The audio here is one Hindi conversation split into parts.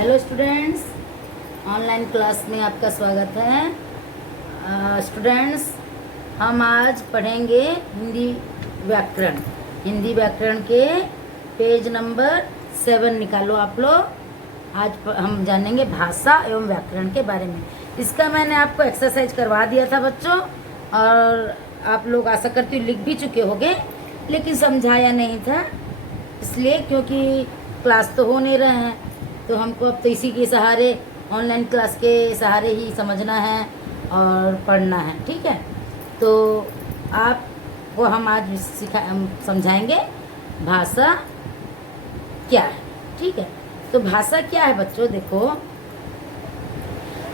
हेलो स्टूडेंट्स, ऑनलाइन क्लास में आपका स्वागत है। स्टूडेंट्स, हम आज पढ़ेंगे हिंदी व्याकरण के पेज नंबर 7 निकालो आप लोग। आज हम जानेंगे भाषा एवं व्याकरण के बारे में। इसका मैंने आपको एक्सरसाइज करवा दिया था बच्चों, और आप लोग आशा करती हूँ लिख भी चुके होंगे, लेकिन समझाया नहीं था इसलिए क्योंकि क्लास तो हो नहीं रहे हैं, तो हमको अब तो इसी के सहारे, ऑनलाइन क्लास के सहारे ही समझना है और पढ़ना है। ठीक है, तो आपको हम आज हम समझाएंगे भाषा क्या है। ठीक है, तो भाषा क्या है बच्चों, देखो,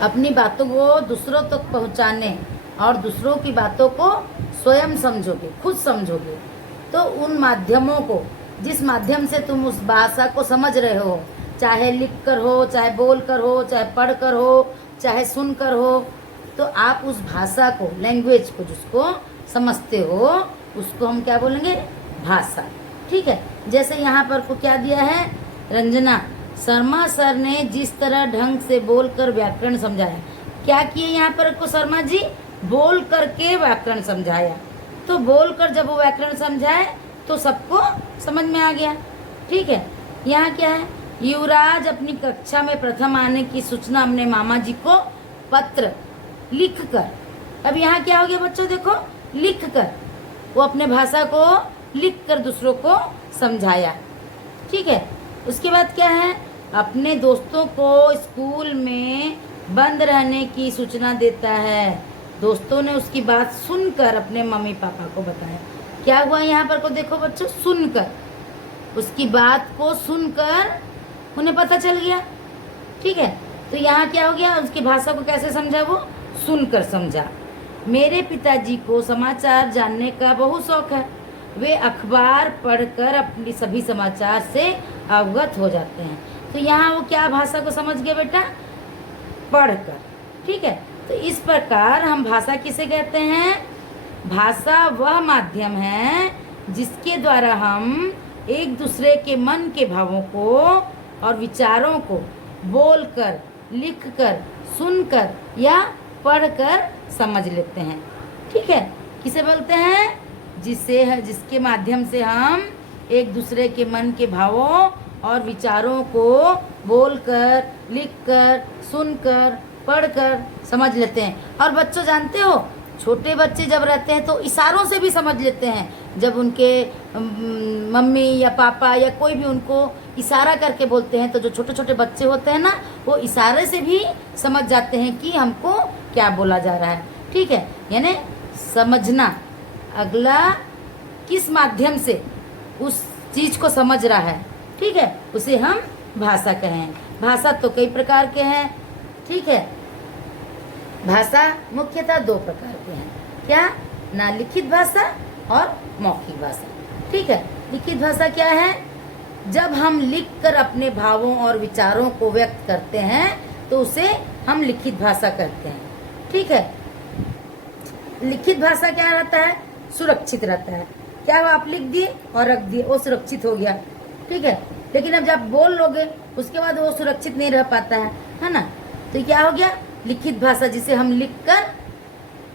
अपनी बातों को दूसरों तक पहुंचाने और दूसरों की बातों को स्वयं समझोगे, खुद समझोगे, तो उन माध्यमों को, जिस माध्यम से तुम उस भाषा को समझ रहे हो, चाहे लिख कर हो, चाहे बोल कर हो, चाहे पढ़ कर हो, चाहे सुन कर हो, तो आप उस भाषा को, लैंग्वेज को जिसको समझते हो, उसको हम क्या बोलेंगे, भाषा। ठीक है, जैसे यहाँ पर को क्या दिया है, रंजना शर्मा सर ने जिस तरह ढंग से बोलकर व्याकरण समझाया। क्या किए यहाँ पर को शर्मा जी, बोल करके व्याकरण समझाया। तो बोल कर जब वो व्याकरण समझाए तो सबको समझ में आ गया। ठीक है, यहाँ क्या है, युवराज अपनी कक्षा में प्रथम आने की सूचना अपने मामा जी को पत्र लिख कर, अब यहाँ क्या हो गया बच्चों, देखो, लिख कर, वो अपने भाषा को लिख कर दूसरों को समझाया। ठीक है, उसके बाद क्या है, अपने दोस्तों को स्कूल में बंद रहने की सूचना देता है। दोस्तों ने उसकी बात सुनकर अपने मम्मी पापा को बताया। क्या हुआ यहाँ पर को देखो बच्चों, सुनकर, उसकी बात को सुनकर उन्हें पता चल गया। ठीक है, तो यहाँ क्या हो गया, उसकी भाषा को कैसे समझा, वो सुनकर समझा। मेरे पिताजी को समाचार जानने का बहुत शौक है। वे अखबार पढ़कर अपनी सभी समाचार से अवगत हो जाते हैं। तो यहाँ वो क्या भाषा को समझ गए बेटा, पढ़कर। ठीक है, तो इस प्रकार हम भाषा किसे कहते हैं, भाषा वह माध्यम है जिसके द्वारा हम एक दूसरे के मन के भावों को और विचारों को बोलकर, लिखकर, सुनकर या पढ़कर समझ लेते हैं। ठीक है, किसे बोलते हैं, जिसके माध्यम से हम एक दूसरे के मन के भावों और विचारों को बोलकर, लिखकर, सुनकर, पढ़कर समझ लेते हैं। और बच्चों जानते हो, छोटे बच्चे जब रहते हैं तो इशारों से भी समझ लेते हैं। जब उनके मम्मी या पापा या कोई भी उनको इशारा करके बोलते हैं, तो जो छोटे छोटे बच्चे होते हैं ना, वो इशारे से भी समझ जाते हैं कि हमको क्या बोला जा रहा है। ठीक है, यानी समझना, अगला किस माध्यम से उस चीज को समझ रहा है, ठीक है, उसे हम भाषा कहें। भाषा तो कई प्रकार के हैं। ठीक है, भाषा मुख्यतः 2 प्रकार के हैं, क्या ना, लिखित भाषा और मौखिक भाषा। ठीक है, लिखित भाषा क्या है, जब हम लिखकर अपने भावों और विचारों को व्यक्त करते हैं तो उसे हम लिखित भाषा कहते हैं। ठीक है, लिखित भाषा क्या रहता है, सुरक्षित रहता है। क्या हुआ, आप लिख दिए और रख दिए, वो सुरक्षित हो गया। ठीक है, लेकिन अब जब बोल लोगे उसके बाद वो सुरक्षित नहीं रह पाता है ना। तो क्या हो गया, लिखित भाषा, जिसे हम लिखकर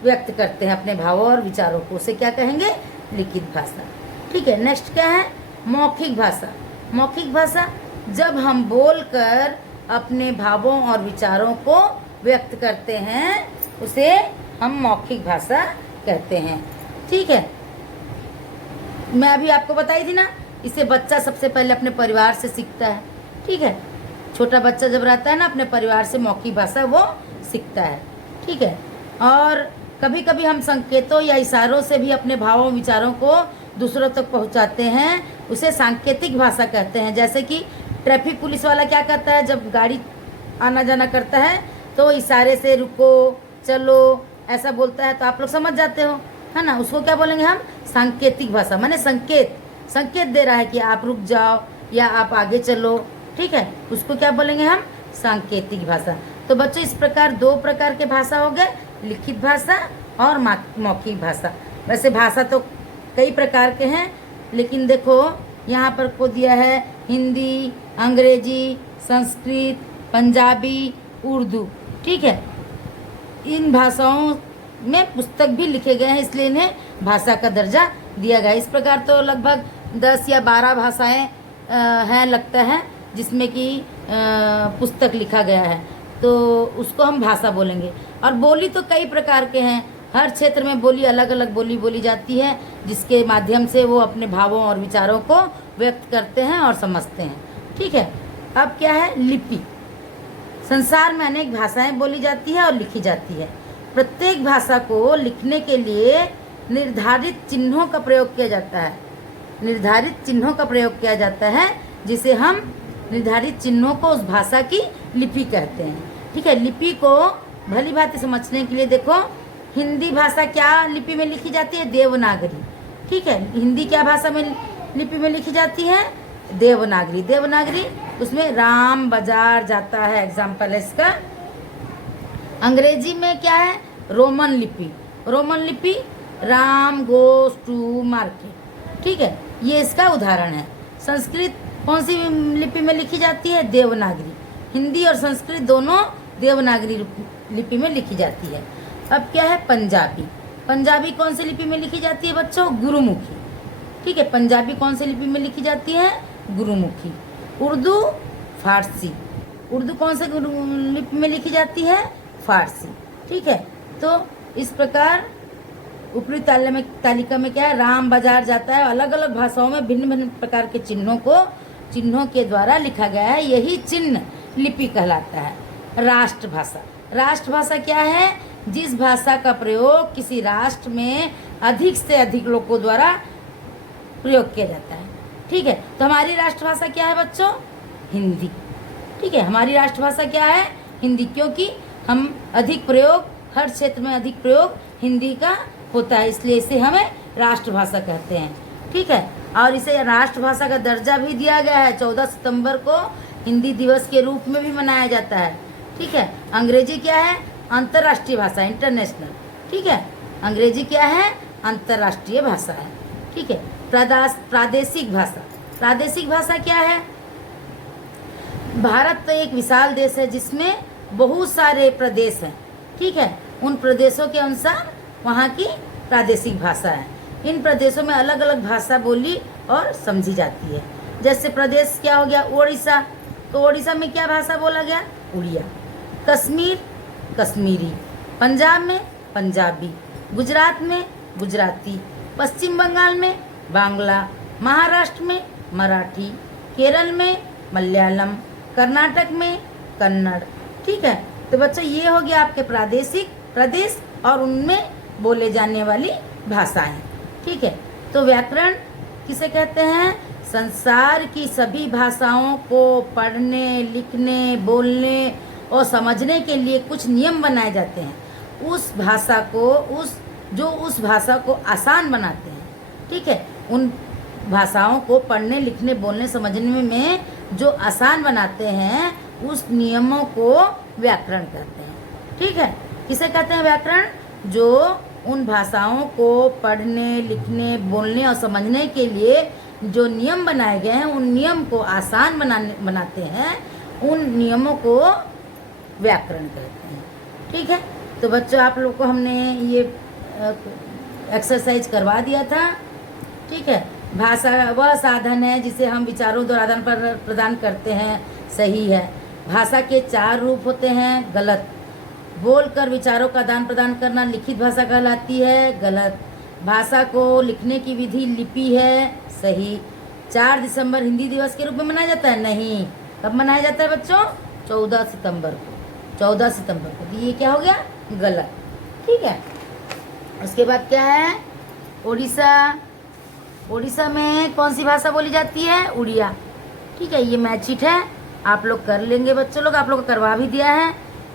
व्यक्त करते हैं अपने भावों और विचारों को, उसे क्या कहेंगे, लिखित भाषा। ठीक है, नेक्स्ट क्या है, मौखिक भाषा। मौखिक भाषा, जब हम बोलकर अपने भावों और विचारों को व्यक्त करते हैं उसे हम मौखिक भाषा कहते हैं। ठीक है, मैं अभी आपको बताई थी ना, इसे बच्चा सबसे पहले अपने परिवार से सीखता है। ठीक है, छोटा बच्चा जब रहता है ना, अपने परिवार से मौखिक भाषा वो सीखता है। ठीक है, और कभी कभी हम संकेतों या इशारों से भी अपने भावों विचारों को दूसरों तक पहुंचाते हैं, उसे सांकेतिक भाषा कहते हैं। जैसे कि ट्रैफिक पुलिस वाला क्या करता है, जब गाड़ी आना जाना करता है तो इशारे से रुको, चलो, ऐसा बोलता है, तो आप लोग समझ जाते हो, है ना। उसको क्या बोलेंगे हम, सांकेतिक भाषा, माने संकेत दे रहा है कि आप रुक जाओ या आप आगे चलो। ठीक है, उसको क्या बोलेंगे हम, सांकेतिक भाषा। तो बच्चों, इस प्रकार 2 प्रकार के भाषा हो गए, लिखित भाषा और मौखिक भाषा। वैसे भाषा तो कई प्रकार के हैं, लेकिन देखो यहाँ पर को दिया है हिंदी, अंग्रेजी, संस्कृत, पंजाबी, उर्दू, ठीक है। इन भाषाओं में पुस्तक भी लिखे गए हैं, इसलिए इन्हें भाषा का दर्जा दिया गया है। इस प्रकार तो लगभग 10 या 12 भाषाएं हैं लगता है जिसमें कि पुस्तक लिखा गया है, तो उसको हम भाषा बोलेंगे। और बोली तो कई प्रकार के हैं, हर क्षेत्र में बोली अलग अलग बोली बोली जाती है, जिसके माध्यम से वो अपने भावों और विचारों को व्यक्त करते हैं और समझते हैं, ठीक है। अब क्या है, लिपि। संसार में अनेक भाषाएं बोली जाती है और लिखी जाती है। प्रत्येक भाषा को लिखने के लिए निर्धारित चिन्हों का प्रयोग किया जाता है। निर्धारित चिन्हों का प्रयोग किया जाता है, जिसे हम निर्धारित चिन्हों को उस भाषा की लिपि कहते हैं, ठीक है। लिपि को भली भांति समझने के लिए देखो, हिंदी भाषा क्या लिपि में लिखी जाती है, देवनागरी, ठीक है। हिंदी क्या भाषा में लिपि में लिखी जाती है, देवनागरी। देवनागरी, उसमें राम बाजार जाता है, एग्जाम्पल है इसका। अंग्रेजी में क्या है, रोमन लिपि। रोमन लिपि, राम गोस टू मार्केट, ठीक है, ये इसका उदाहरण है। संस्कृत कौन सी लिपि में लिखी जाती है, देवनागरी। हिंदी और संस्कृत दोनों देवनागरी लिपि में लिखी जाती है। अब क्या है, पंजाबी। पंजाबी कौन सी लिपि में लिखी जाती है बच्चों, गुरुमुखी, ठीक है। पंजाबी कौन सी लिपि में लिखी जाती है, गुरुमुखी। उर्दू, फारसी। उर्दू कौन से लिपि में लिखी जाती है, फारसी, ठीक है। तो इस प्रकार ऊपरी तालिका में क्या है, राम बाजार जाता है। अलग अलग भाषाओं में भिन्न भिन्न प्रकार के चिन्हों के द्वारा लिखा गया है, यही चिन्ह लिपि कहलाता है। राष्ट्रभाषा। राष्ट्रभाषा क्या है, जिस भाषा का प्रयोग किसी राष्ट्र में अधिक से अधिक लोगों द्वारा प्रयोग किया जाता है, ठीक है। तो हमारी राष्ट्रभाषा क्या है बच्चों, हिंदी, ठीक है। हमारी राष्ट्रभाषा क्या है, हिंदी, क्योंकि हम अधिक प्रयोग, हर क्षेत्र में अधिक प्रयोग हिंदी का होता है, इसलिए इसे हमें राष्ट्रभाषा कहते हैं, ठीक है। और इसे राष्ट्रभाषा का दर्जा भी दिया गया है। 14 सितंबर को हिंदी दिवस के रूप में भी मनाया जाता है, ठीक है। अंग्रेजी क्या है, अंतर्राष्ट्रीय भाषा, इंटरनेशनल, ठीक है। अंग्रेजी क्या है, अंतर्राष्ट्रीय भाषा है, ठीक है। प्रादेशिक भाषा। प्रादेशिक भाषा क्या है, भारत तो एक विशाल देश है जिसमें बहुत सारे प्रदेश हैं, ठीक है। उन प्रदेशों के अनुसार वहाँ की प्रादेशिक भाषा है। इन प्रदेशों में अलग अलग भाषा बोली और समझी जाती है। जैसे प्रदेश क्या हो गया, उड़ीसा, तो उड़ीसा में क्या भाषा बोला गया, उड़िया। कश्मीर, कश्मीरी। पंजाब में पंजाबी। गुजरात में गुजराती। पश्चिम बंगाल में बांग्ला। महाराष्ट्र में मराठी। केरल में मलयालम। कर्नाटक में कन्नड़, ठीक है। तो बच्चों ये हो गया आपके प्रादेशिक प्रदेश और उनमें बोले जाने वाली भाषाएं, ठीक है। तो व्याकरण किसे कहते हैं, संसार की सभी भाषाओं को पढ़ने, लिखने, बोलने और समझने के लिए कुछ नियम बनाए जाते हैं। उस भाषा को उस भाषा को आसान बनाते हैं, ठीक है। उन भाषाओं को पढ़ने, लिखने, बोलने, समझने में जो आसान बनाते हैं, उस नियमों को व्याकरण कहते हैं, ठीक है। किसे कहते हैं, व्याकरण। जो उन भाषाओं को पढ़ने, लिखने, बोलने और समझने के लिए जो नियम बनाए गए हैं, उन नियम को आसान बनाते हैं, उन नियमों को व्याकरण कहते हैं, ठीक है। तो बच्चों आप लोग को हमने ये एक्सरसाइज करवा दिया था, ठीक है। भाषा वह साधन है जिसे हम विचारों द्वारा आदान प्रदान करते हैं, सही है। भाषा के 4 रूप होते हैं, गलत। बोलकर विचारों का आदान प्रदान करना लिखित भाषा कहलाती है, गलत। भाषा को लिखने की विधि लिपि है, सही। 4 दिसंबर हिंदी दिवस के रूप में मनाया जाता है, नहीं। कब मनाया जाता है बच्चों, 14 सितंबर को। 14 सितंबर को, तो ये क्या हो गया, गलत, ठीक है। उसके बाद क्या है, उड़ीसा। उड़ीसा में कौन सी भाषा बोली जाती है, उड़िया, ठीक है। ये मैचिट है, आप लोग कर लेंगे बच्चों लोग, आप लोग को करवा भी दिया है।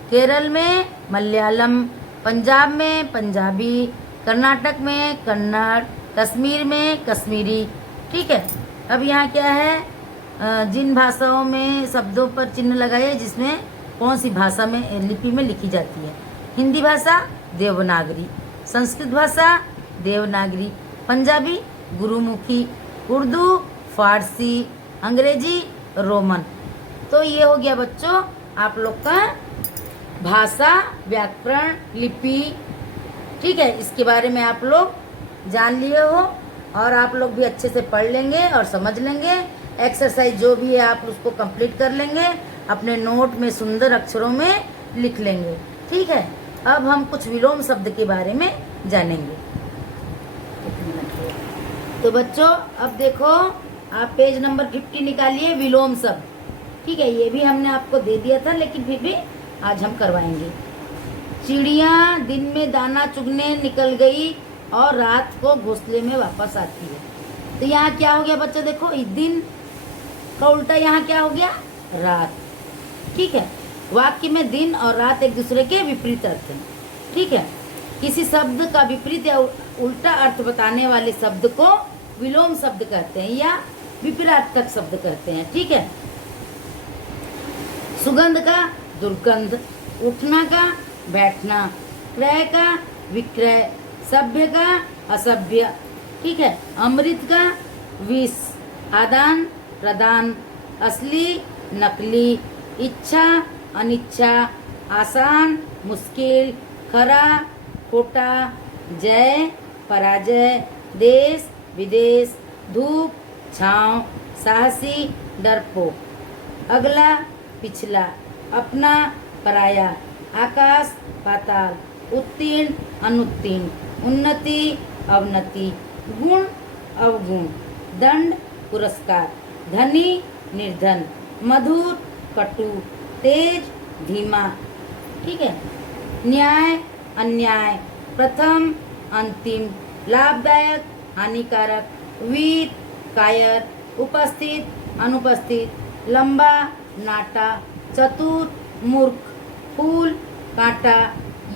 केरल में मलयालम। पंजाब में पंजाबी। कर्नाटक में कन्नड़। कश्मीर में कश्मीरी, ठीक है। अब यहाँ क्या है, जिन भाषाओं में शब्दों पर चिन्ह लगाए जिसमें कौन सी भाषा में लिपि में लिखी जाती है। हिंदी भाषा देवनागरी। संस्कृत भाषा देवनागरी। पंजाबी गुरुमुखी। उर्दू फारसी। अंग्रेजी रोमन। तो ये हो गया बच्चों आप लोग का भाषा, व्याकरण, लिपि, ठीक है, इसके बारे में आप लोग जान लिए हो और आप लोग भी अच्छे से पढ़ लेंगे और समझ लेंगे। एक्सरसाइज जो भी है आप उसको कंप्लीट कर लेंगे, अपने नोट में सुंदर अक्षरों में लिख लेंगे। ठीक है, अब हम कुछ विलोम शब्द के बारे में जानेंगे। तो बच्चों अब देखो, आप पेज नंबर 50 निकालिए, विलोम शब्द। ठीक है, ये भी हमने आपको दे दिया था लेकिन फिर भी आज हम करवाएंगे। चिड़िया दिन में दाना चुगने निकल गई और रात को घोंसले में वापस आती है। तो यहाँ क्या हो गया बच्चों, देखो इस दिन का उल्टा यहाँ क्या हो गया, रात। ठीक है, वाक्य में दिन और रात एक दूसरे के विपरीत अर्थ हैं। ठीक है, किसी शब्द का विपरीत या उल्टा अर्थ बताने वाले शब्द को विलोम शब्द कहते हैं या विपरीतार्थक शब्द कहते हैं। ठीक है, सुगंध का दुर्गंध, उठना का बैठना, क्रय का विक्रय, सभ्य का असभ्य। ठीक है, अमृत का विष, आदान प्रदान, असली नकली, इच्छा अनिच्छा, आसान मुश्किल, खरा खोटा, जय पराजय, देश विदेश, धूप छाँव, साहसी डरपोक, अगला पिछला, अपना पराया, आकाश पाताल, उत्तीर्ण अनुत्तीर्ण, उन्नति अवनति, गुण अवगुण, दंड पुरस्कार, धनी निर्धन, मधुर कटु, तेज धीमा। ठीक है, न्याय अन्याय, प्रथम अंतिम, लाभदायक हानिकारक, वीर कायर, उपस्थित अनुपस्थित, लंबा नाटा, चतुर मूर्ख, फूल कांटा,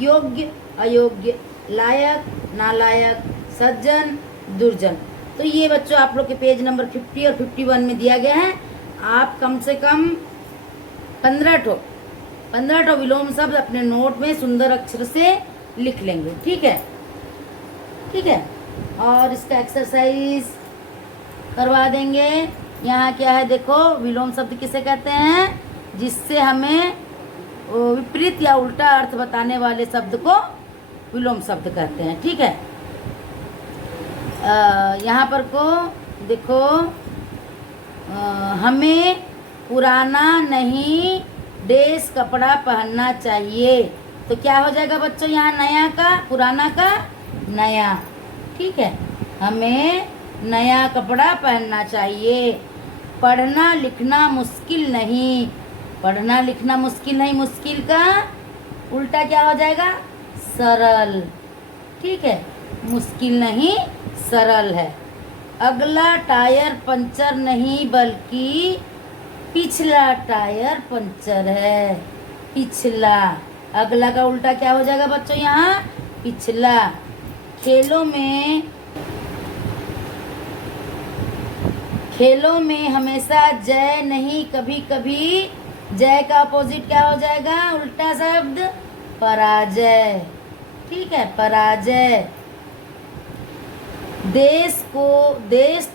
योग्य अयोग्य, लायक नालायक, सज्जन दुर्जन। तो ये बच्चों आप लोग के पेज नंबर 50 और 51 में दिया गया है। आप कम से कम 15 विलोम शब्द अपने नोट में सुंदर अक्षर से लिख लेंगे। ठीक है, ठीक है, और इसका एक्सरसाइज करवा देंगे। यहाँ क्या है देखो, विलोम शब्द किसे कहते हैं, जिससे हमें विपरीत या उल्टा अर्थ बताने वाले शब्द को विलोम शब्द कहते हैं। ठीक है, यहाँ पर को देखो, हमें पुराना नहीं देश कपड़ा पहनना चाहिए। तो क्या हो जाएगा बच्चों, यहाँ नया का पुराना का नया। ठीक है, हमें नया कपड़ा पहनना चाहिए। पढ़ना लिखना मुश्किल नहीं, पढ़ना लिखना मुश्किल नहीं, मुश्किल का उल्टा क्या हो जाएगा, सरल। ठीक है, मुश्किल नहीं सरल है। अगला टायर पंचर नहीं बल्कि पिछला टायर पंचर है, पिछला। अगला का उल्टा क्या हो जाएगा बच्चों, यहाँ पिछला। खेलों में हमेशा जय नहीं, कभी कभी जय का अपोजिट क्या हो जाएगा, उल्टा शब्द पराजय। ठीक है, पराजय। देश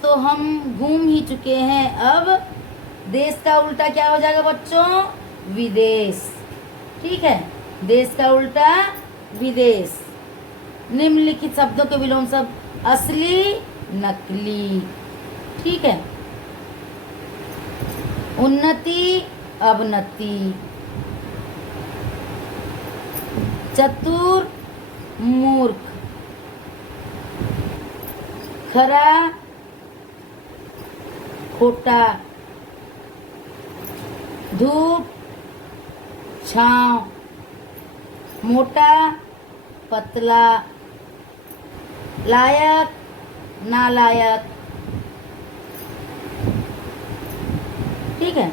तो हम घूम ही चुके हैं, अब देश का उल्टा क्या हो जाएगा बच्चों, विदेश। ठीक है, देश का उल्टा विदेश। निम्नलिखित शब्दों के विलोम शब्द, असली नकली। ठीक है, उन्नति अवनति, चतुर मूर्ख, खरा खोटा, धूप छाँव, मोटा पतला, लायक नालायक। ठीक है,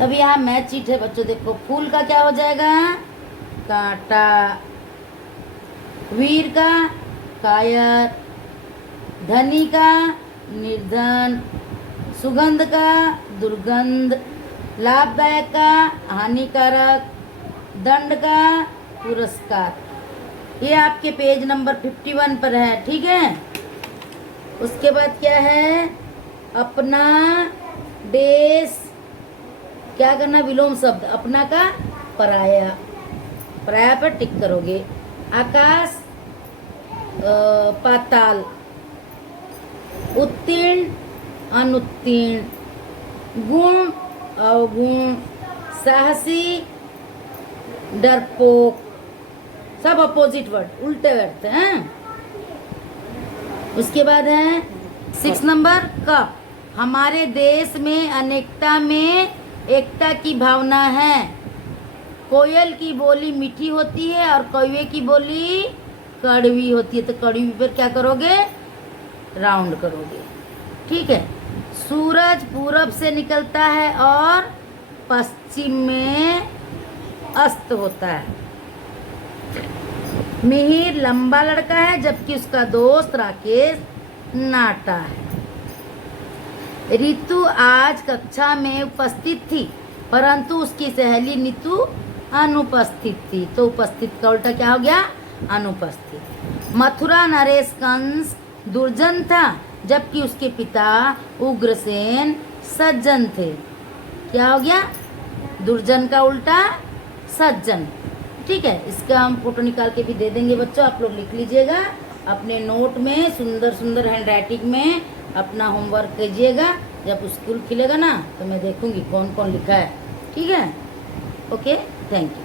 अब यहाँ मैच चीट है बच्चों, देखो फूल का क्या हो जाएगा, कांटा, वीर का कायर, धनी का निर्धन, सुगंध का दुर्गंध, लाभदायक का हानिकारक, दंड का पुरस्कार। ये आपके पेज नंबर 51 पर है। ठीक है, उसके बाद क्या है, अपना देश। क्या करना, विलोम शब्द अपना का पराया, पराया पर टिक करोगे। आकाश पाताल, उत्तीर्ण अनुत्तीर्ण, गुण अवगुण, साहसी डरपोक, सब अपोजिट वर्ड, उल्टे वर्ड हैं। उसके बाद है 6 नंबर क, हमारे देश में अनेकता में एकता की भावना है। कोयल की बोली मीठी होती है और कौवे की बोली कड़वी होती है, तो कड़वी पर क्या करोगे, राउंड करोगे। ठीक है। सूरज पूरब से निकलता है और पश्चिम में अस्त होता है। मिहिर लंबा लड़का है जबकि उसका दोस्त राकेश नाटा है। रितु आज कक्षा में उपस्थित थी परंतु उसकी सहेली नीतू अनुपस्थित थी, तो उपस्थित का उल्टा क्या हो गया, अनुपस्थित। मथुरा नरेश कंस दुर्जन था जबकि उसके पिता उग्रसेन सज्जन थे। क्या हो गया, दुर्जन का उल्टा सज्जन। ठीक है, इसका हम फोटो निकाल के भी दे देंगे बच्चों, आप लोग लिख लीजिएगा अपने नोट में, सुंदर सुंदर हैंड राइटिंग में अपना होमवर्क कीजिएगा। जब स्कूल खुलेगा ना तो मैं देखूंगी कौन कौन लिखा है। ठीक है, ओके, थैंक यू।